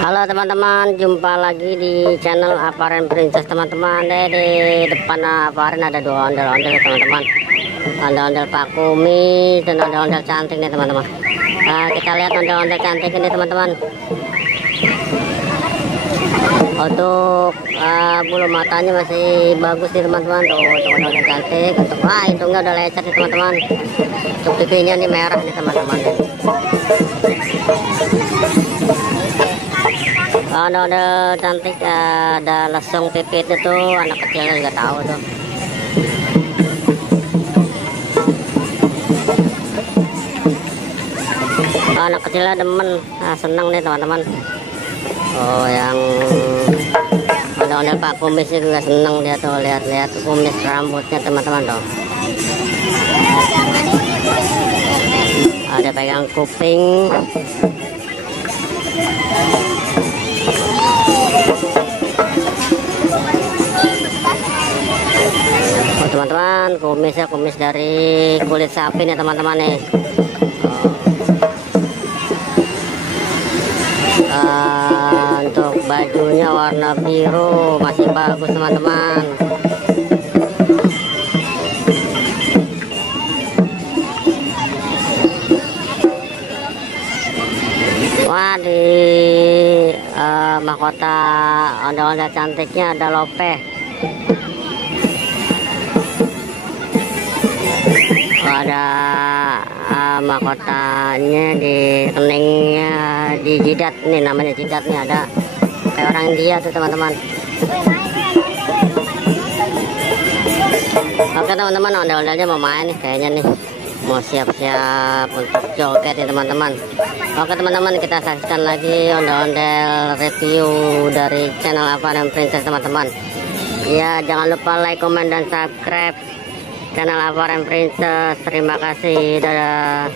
Halo teman-teman, jumpa lagi di channel Aparen Princess teman-teman. Di depan Aparen ada dua ondel-ondel teman-teman. Ondel-ondel Pak Kumis dan ondel-ondel cantik nih teman-teman. Nah, kita lihat ondel-ondel cantik ini teman-teman. Untuk bulu matanya masih bagus nih teman-teman. Tuh, ondel-ondel cantik. Untuk hidungnya udah lecet nih teman-teman. Untuk pipinya nih merah nih teman-teman. Ada cantik, ada lesung pipit itu anak kecilnya juga tahu tuh. Anak kecilnya demen, seneng nih teman-teman. Oh, yang ondel-ondel Pak Kumis juga seneng dia tuh, lihat-lihat kumis rambutnya teman-teman tuh. Ada pegang kuping. Oh, teman-teman, kumisnya kumis dari kulit sapi nih teman-teman nih. Untuk bajunya warna biru masih bagus teman-teman. Wah, di mahkota ondel-ondel cantiknya ada lope. Ada mahkotanya di keningnya, di jidat nih, namanya jidat nih, ada kayak orang India tuh teman-teman. Oke teman-teman, ondel-ondelnya mau main nih kayaknya nih, mau siap-siap untuk joget nih teman-teman. Oke teman-teman, kita saksikan lagi ondel-ondel review dari channel Aparen Princess teman-teman. Ya, jangan lupa like, comment, dan subscribe channel Aparen Princess. Terima kasih, dadah.